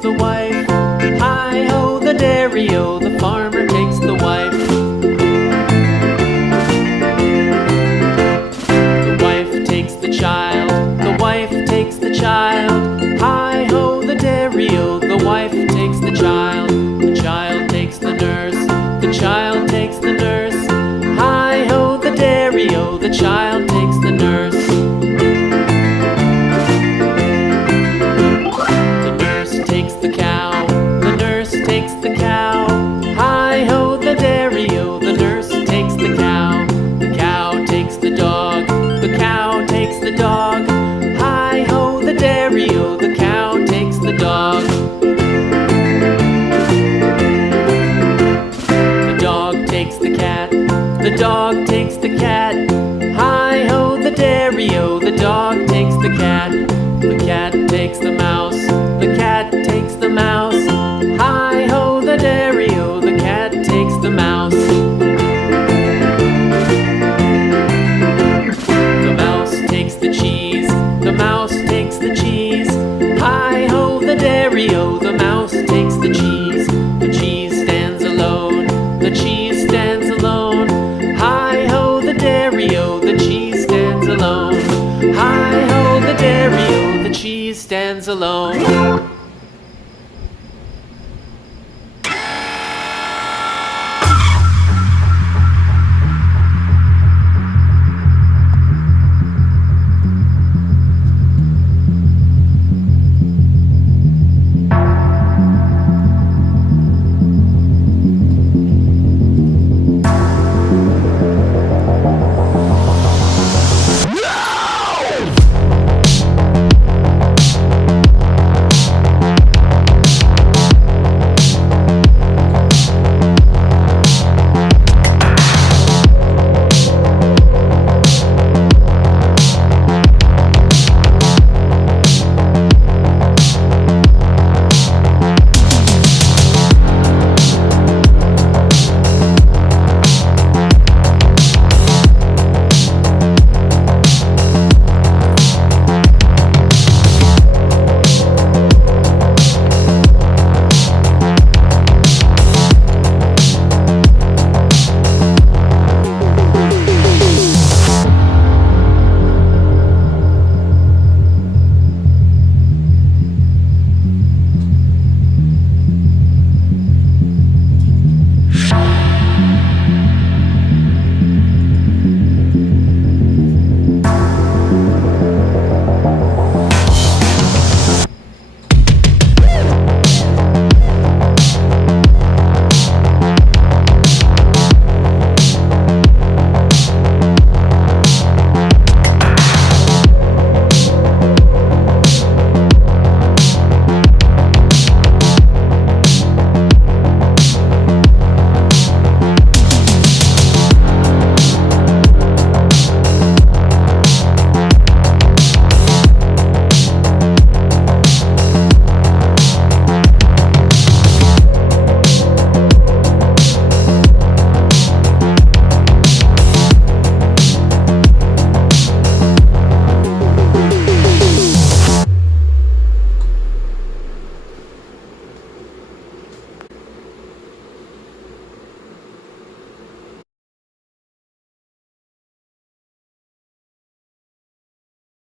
the wife. Hi-ho, the dairy-o, the farmer takes the wife. The wife takes the child, the wife takes the child. Hi-ho, the dairy-o, the wife takes the child. The child takes the nurse, the child takes the nurse. Hi-ho, the dairy-o, the child takes the nurse. The nurse takes the cow, the nurse takes the cow. Hi-ho, the dairy-o, the nurse takes the cow. The cow takes the dog, the cow takes the dog. Hi-ho, the dairy-o, the cow takes the dog. The dog takes the cat, the dog takes the cat. Hi-ho, the dairy-o, the dog takes the cat. The cat takes the mouse, the cat takes the mouse. Hi-ho, the dairy-o, the cat takes the mouse. The mouse takes the cheese, the mouse takes the cheese. Hi-ho, the dairy-o, the